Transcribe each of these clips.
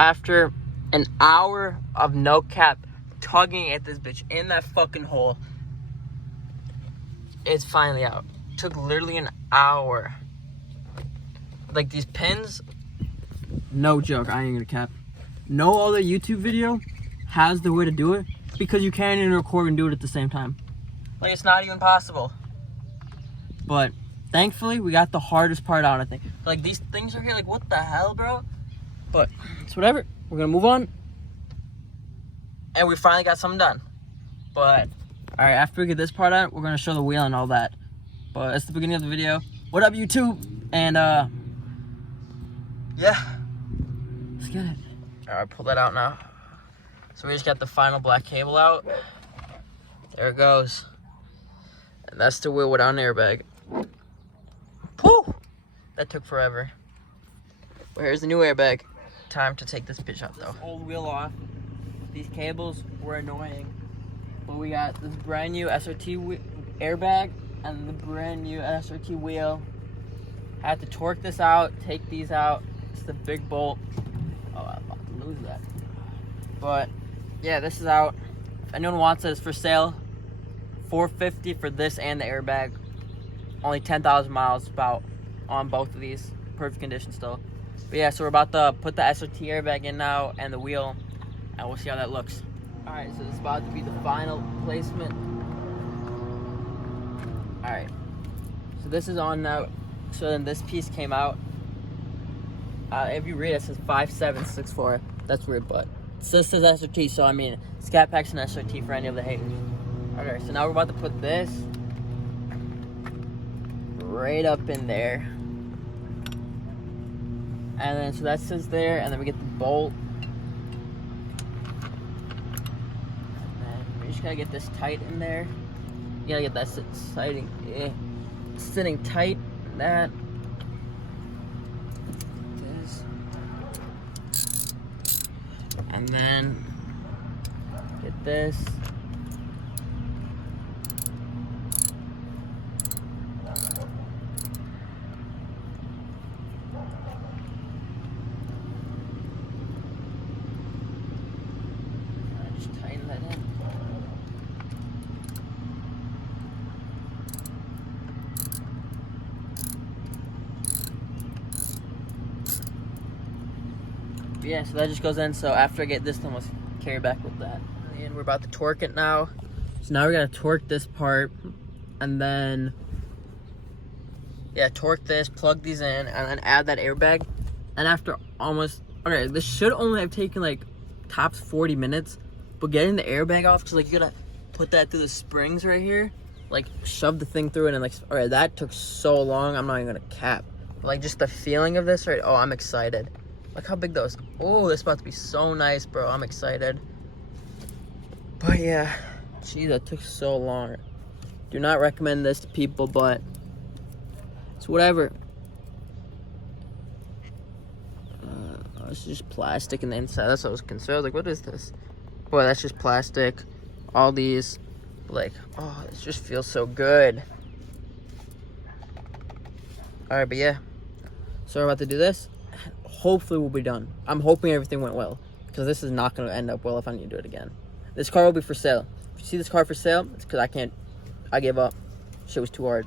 after an hour of no cap tugging at this bitch in that fucking hole, it's finally out. Took literally an hour. Like, these pins, no joke, I ain't gonna cap. No other YouTube video has the way to do it, because you can't even record and do it at the same time. Like, it's not even possible. But thankfully, we got the hardest part out, I think. Like, these things are here, like, what the hell, bro? But it's whatever. We're gonna move on. And we finally got something done. But, alright, after we get this part out, we're gonna show the wheel and all that. But that's the beginning of the video. What up, YouTube? And, yeah. Let's get it. Alright, pull that out now. So we just got the final black cable out. There it goes. And that's the wheel without an airbag. Whew! That took forever. But here's the new airbag. Time to take this bitch out, though. Old wheel off. These cables were annoying. But we got this brand new SRT airbag and the brand new SRT wheel. I had to torque this out, take these out. It's the big bolt. Oh, I'm about to lose that. But yeah, this is out. If anyone wants it, it's for sale. $450 for this and the airbag. Only 10,000 miles about on both of these. Perfect condition still. But yeah, so we're about to put the SRT airbag in now and the wheel, and we'll see how that looks. Alright, so this is about to be the final placement. Alright, so this is on now. So then this piece came out. If you read it, it says 5764. That's weird, but this says SRT, so I mean, ScatPack's an SRT for any of the haters. Okay, so now we're about to put this right up in there. And then, so that sits there, and then we get the bolt. And then we just gotta get this tight in there. You gotta get that sitting tight, that. This. And then get this. Just tighten that in. But yeah, so that just goes in. So after I get this done, let's carry back with that. And we're about to torque it now. So now we gotta torque this part, and then yeah, torque this, plug these in, and then add that airbag. And after almost, okay, this should only have taken like tops 40 minutes, but getting the airbag off, because like you gotta put that through the springs right here, like shove the thing through it, and like, okay, that took so long, I'm not even gonna cap. But, like, just the feeling of this, right? Oh, I'm excited. Look how big those, oh, this is about to be so nice, bro. I'm excited. But yeah, gee, that took so long. Do not recommend this to people, but it's whatever. It's just plastic in the inside. That's what I was concerned. I was like, what is this? Boy, that's just plastic. All these, like, oh, it just feels so good. All right, but yeah. So we're about to do this. Hopefully we'll be done. I'm hoping everything went well, because this is not going to end up well if I need to do it again. This car will be for sale. If you see this car for sale, it's because I gave up. Shit was too hard.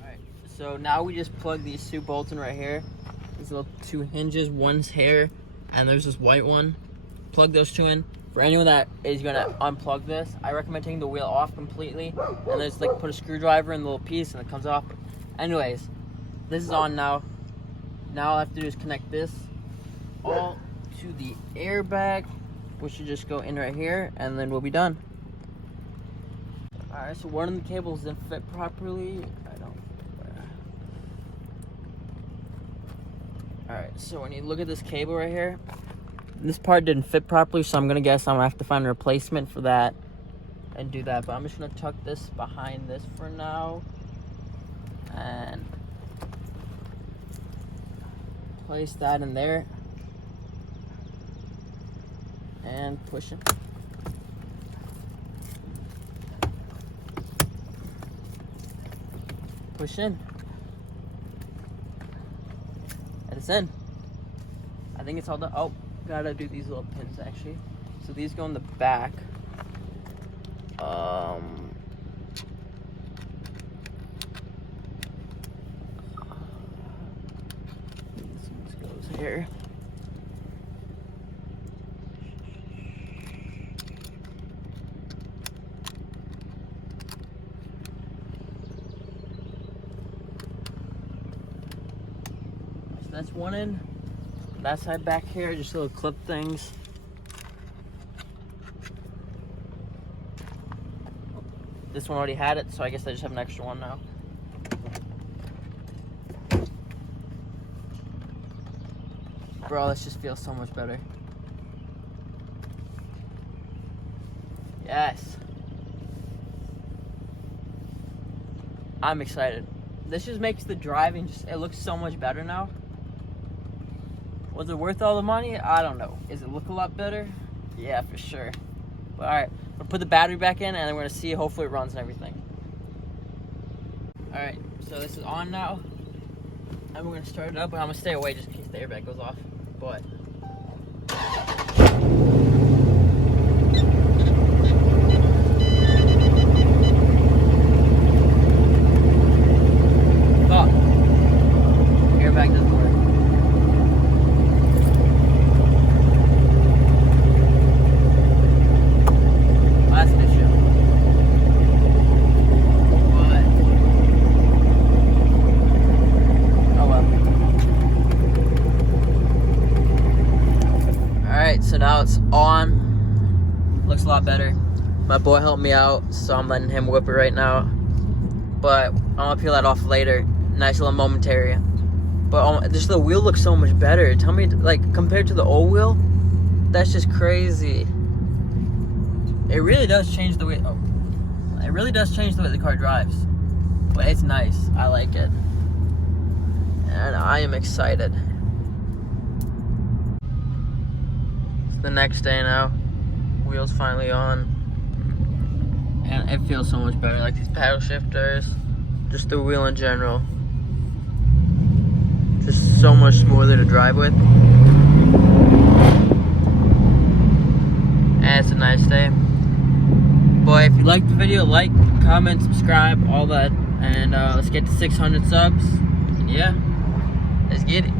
All right, so now we just plug these two bolts in right here. These little two hinges, one's here, and there's this white one. Plug those two in. For anyone that is gonna unplug this, I recommend taking the wheel off completely, and then just like put a screwdriver in the little piece, and it comes off. Anyways, this is on now. Now all I have to do is connect this all to the airbag, which should just go in right here, and then we'll be done. All right, so one of the cables didn't fit properly. Alright, so when you look at this cable right here, this part didn't fit properly, so I'm gonna guess I'm gonna have to find a replacement for that and do that. But I'm just gonna tuck this behind this for now and place that in there and push it. Push in. And it's in. I think it's all done. Oh, gotta do these little pins actually. So these go in the back. This one goes here. So that's one in. That side back here, just little clip things. This one already had it, so I guess I just have an extra one now. Bro, this just feels so much better. Yes. I'm excited. This just makes the driving it looks so much better now. Was it worth all the money? I don't know. Does it look a lot better? Yeah, for sure. But alright, I'm gonna put the battery back in and then we're gonna see, hopefully it runs and everything. Alright, so this is on now. And we're gonna start it up, but I'm gonna stay away just in case the airbag goes off. But airbag doesn't work. So now it's on. Looks a lot better. My boy helped me out, so I'm letting him whip it right now. But I'm gonna peel that off later. Nice little momentary. But just the wheel looks so much better. Tell me, like, compared to the old wheel, that's just crazy. It really does change the way. Oh, it really does change the way the car drives. But it's nice. I like it, and I am excited. The next day now, wheels finally on, and it feels so much better. Like these paddle shifters, just the wheel in general, just so much smoother to drive with. And it's a nice day. Boy, if you liked the video, like, comment, subscribe, all that, and let's get to 600 subs. And yeah, let's get it.